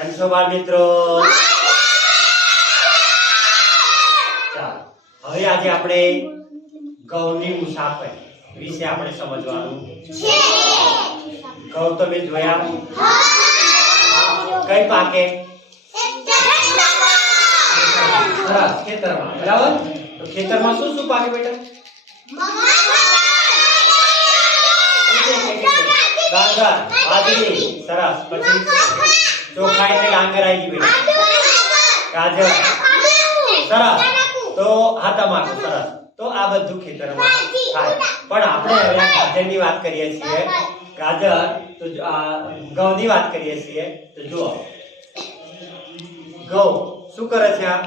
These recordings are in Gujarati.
કેમ છો બાળ મિત્રો? ચાલો હવે આજે આપણે ઘઉંની મુસાફરી વિશે આપણે સમજવાનું. ઘઉં તમે જોયા? કઈ પાકે? ખેતરમાં. બરાબર તો ખેતરમાં શું શું પાકે બેટા? ડાંગર બાજરી સરસ. પછી ચોખા એટલે ડાંગર આવી ગઈ ગાજર. સરસ. તો હા તમાકુ સરસ. તો આ બધું ખેતરમાં થાય. પણ આપણે હવે ગાજરની વાત કરીએ છીએ. ગાજર તો ઘઉંની વાત કરીએ છીએ. તો જુઓ. ઘઉં શું કરે છે આ?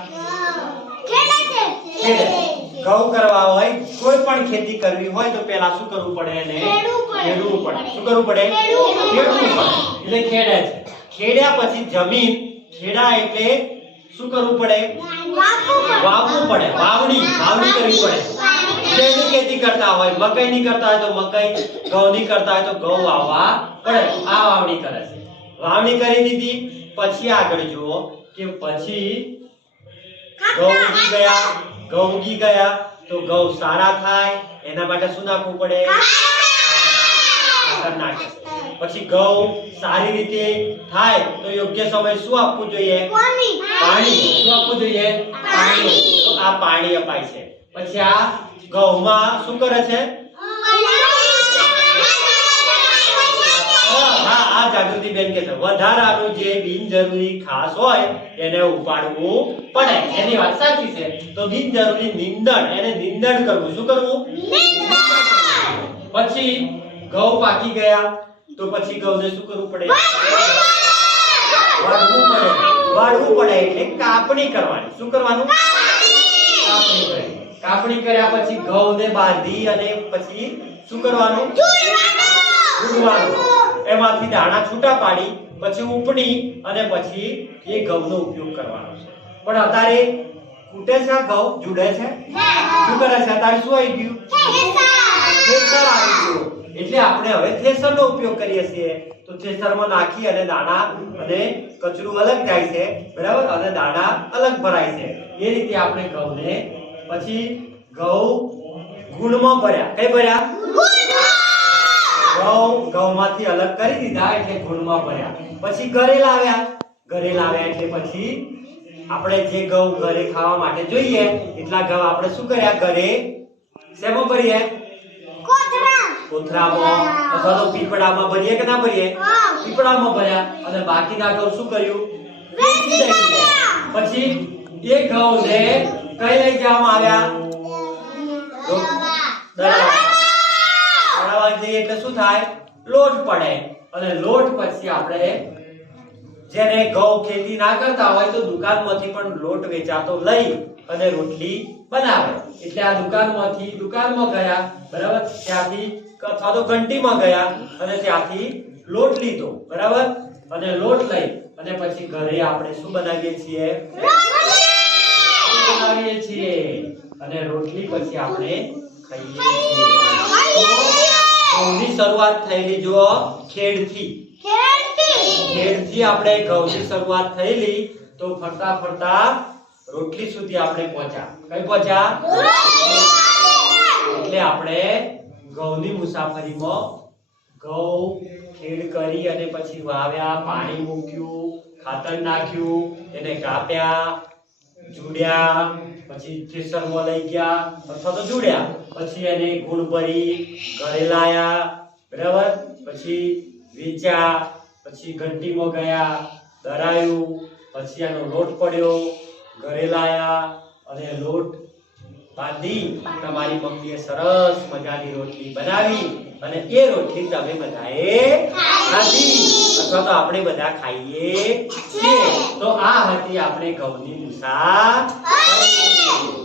ખેડે. ઘઉં કરવા હોય કોઈ પણ ખેતી કરવી હોય તો પહેલા શું કરવું પડે એને? ખેડવું પડે. શું કરવું પડે? ખેડવું પડે. એટલે ખેડે છે. ખેડ્યા પછી જમીન ખેડા એટલે શું કરવું પડે? વાવવું પડે. વાવણી વાવણી કરવી પડે. જેની ખેતી કરતા હોય? મકઈની કરતા હોય તો મકઈ ઘઉંની કરતા હોય તો ઘઉં વાવવા પડે. આ વાવણી કરે છે. વાવણી કરી દીધી. પછી આગળ જુઓ કે પછી ઘઉં ગયા. ઘઉં ઉગી ગયા તો ઘઉં સારા થાય, એના માટે શું નાખવું પડે? પછી ઘઉં સારી રીતે થાય તો યોગ્ય સમય શું આપવું જોઈએ? પાણી. શું આપવું જોઈએ? પાણી. આ પાણી અપાય છે. પછી આ ઘઉંમાં શું કરે છે? આ જાગૃતિ બેન કે છે વધારાનું જે બિનજરૂરી ખાસ હોય એને ઉપાડવું પડે. એની વાત સાચી છે. તો બિનજરૂરી નિંદણ એને નિંદણ કરવું. શું કરવું? પછી ઘઉં પાકી ગયા તો પછી ઘઉંને શું કરવું પડે? વાળવું પડે. વાળવું પડે એટલે કાપણી કરવાની. શું કરવાનું? કાપણી કરવાની કાપણી કર્યા પછી ઘઉંને બાંધી અને પછી શું કરવાનું? ઉડવાનું એમાંથી દાણા છૂટા પાડી, પછી ઉપડી અને પછી એ ઘઉંનો ઉપયોગ કરવાનો છે. પણ અત્યારે કૂટે છે ઘઉં? જુડે છે? શું કરે છે? અત્યારે શું આવી ગયું? થેસર આવી ગયું. એટલે આપણે હવે થેસરનો ઉપયોગ કરીએ છીએ. તો થેસરમાં નાખી અને દાણા અને કચરું અલગ જાય છે, બરાબર? અને દાણા અલગ ભરાય છે. એ રીતે આપણે ઘઉંને પછી ઘઉં ગુણમાં ભર્યા. કઈ ભર્યા? ઘઉં ઘઉંમાંથી અલગ કરી દીધા એટલે ગુણમાં ભર્યા. પછી ઘરે લાવ્યા ઘરે લાવ્યા એટલે પછી આપણે જે ઘઉં ઘરે ખાવા માટે જોઈએ એટલા ઘઉં આપણે શું કર્યા? ઘરે શેમાં ભરીએ? કોથરામાં અથવા તો પીપળામાં ભરીએ કે ના ભરીએ? પીપળામાં ભર્યા. અને બાકીના ઘઉં શું કર્યું? પછી એ ઘઉંને કઈ લઈ જવામાં આવ્યા? દળાવા. દળાવા એટલે શું થાય? લોટ પડે. અને લોટ પછી આપણે જેને ઘઉં ખેતી ના કરતા હોય તો દુકાનમાંથી પણ લોટ વેચાતો લઈ અને રોટલી બનાવે. એટલે આ દુકાનમાંથી દુકાનમાં ગયા, બરાબર? ત્યાંથી અથવા તો ઘંટીમાં ગયા અને ત્યાંથી લોટ લીધો, બરાબર? અને લોટ લઈ અને પછી ઘરે આપણે શું બનાવીએ છીએ? બનાવીએ છીએ. અને રોટલી પછી આપણે ખાઈએ છીએ. ઘઉંની શરૂઆત થયેલી જુઓ ખેડથી. ખેડથી. આપણે ઘઉંની શરૂઆત થયેલી તો ફરતા ફરતા રોટલી સુધી આપણે પહોંચ્યા. કઈ પહોંચ્યા? એટલે આપણે ઘઉંની મુસાફરીમાં ઘઉં ખેડ કરી અને પછી વાવ્યા પાણી મૂક્યું ખાતર નાખ્યું એને કાપ્યા જુડ્યા, પછી થ્રેસરમાં લઈ ગયા, અથવા તો જોડ્યા, પછી એને ગુણ ભરી ઘરે લાયા, બરાબર? પછી વેચ્યા, પછી ઘંટીમાં ગયા ધરાયું પછી આનો લોટ પડ્યો, ઘરે લાયા, અને લોટ બાંધી તમારી મમ્મીએ સરસ મજાની રોટલી બનાવી. અને એ રોટલી તમે બધાએ ખાધી. અથવા તો આપણે બધા ખાઈએ છીએ. તો આ હતી આપણે ઘઉંની મુસાફરી